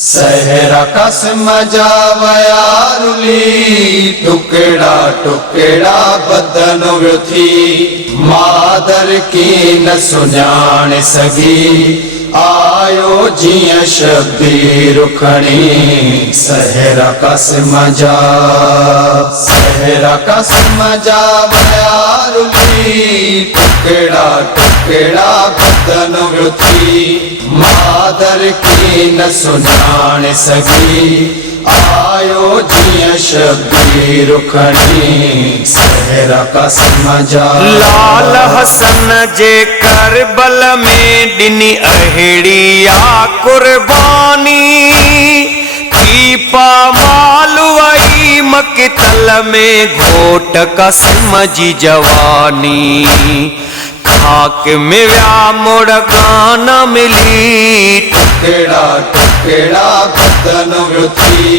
सहरा कसम जावयारुली टुकड़ा टुकड़ा बदन थी मादर की न सुञाण सगी आयो जिया शब्दी रुखणी सहरा कसम जावयारुली टुकड़ा टुकड़ा बदन थी मादर की न सुञाण सगी आयो जिया शब्दी रुखणी सहरा कसम जा। लाल हसन जे करबल में ॾिनी अहिड़िया कुर्बानी थी पामाल वई मक़तल में घोट कसम जी जवानी खाक में व्या मुड़ गाना मिली टुकड़ा टुकड़ा बदन थी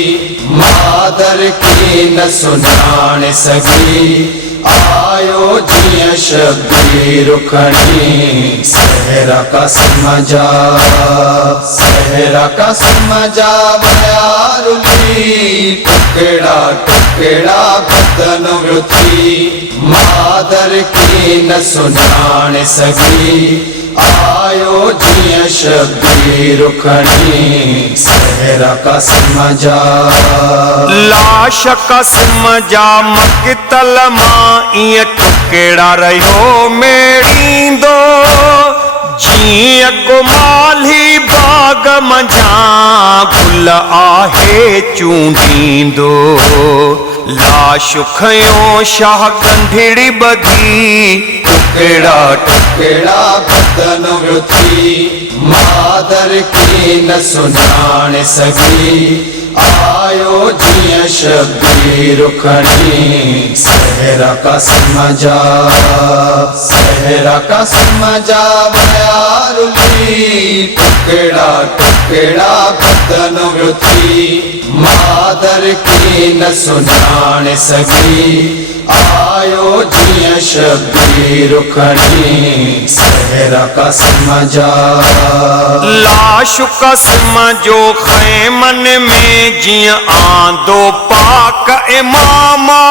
मादर की न सुञाण सगी आयो जिया शब्दी रुखणी सहरा कसम जावयारुली टुकड़ा टुकड़ा बदन थी मादर की न सुञाण सगी आयो जिया शब्दी रुखणी सहरा कसम जा। लाश कसम जा मक़तल मां इं टुकड़ा रहियो मेड़ींदो जीअं को माली बाग मंझां गुल आहे चूंडींदो। लाश खयो शाह गंढड़ी बधी टुकड़ा टुकड़ा बदन थी मादर की न सुञाण सगी आयो जिया शब्दी रुखणी सहरा कसम जावयारुली टुकड़ा टुकड़ा बदन थी मादर की न सुञाण सगी आयो जिया शब्दी रुखणी सहरा कसम जा। लाश कसम जो खैमन में जिया आंदो पाक इमामा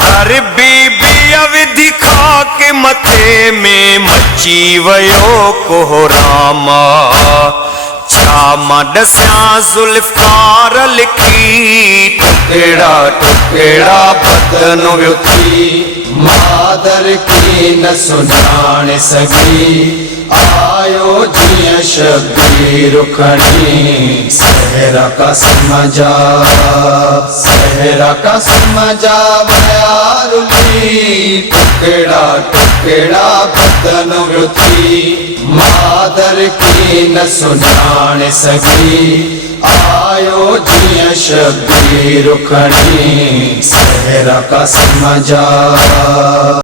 हर बीबी अवधि खाक मथे में मची वयो कोहरामा छा दस्या जुल्फकार लिखी टुकड़ा टुकड़ा बदन थी मादर की न सुञाण सगी आयो जिया शब्दी रुखणी सहरा कसम जावयारुली टुकड़ा टुकड़ा बदन थी मादर की न सुञाण सगी आयो जिया शब्दी रुखणी सहरा कसम जा।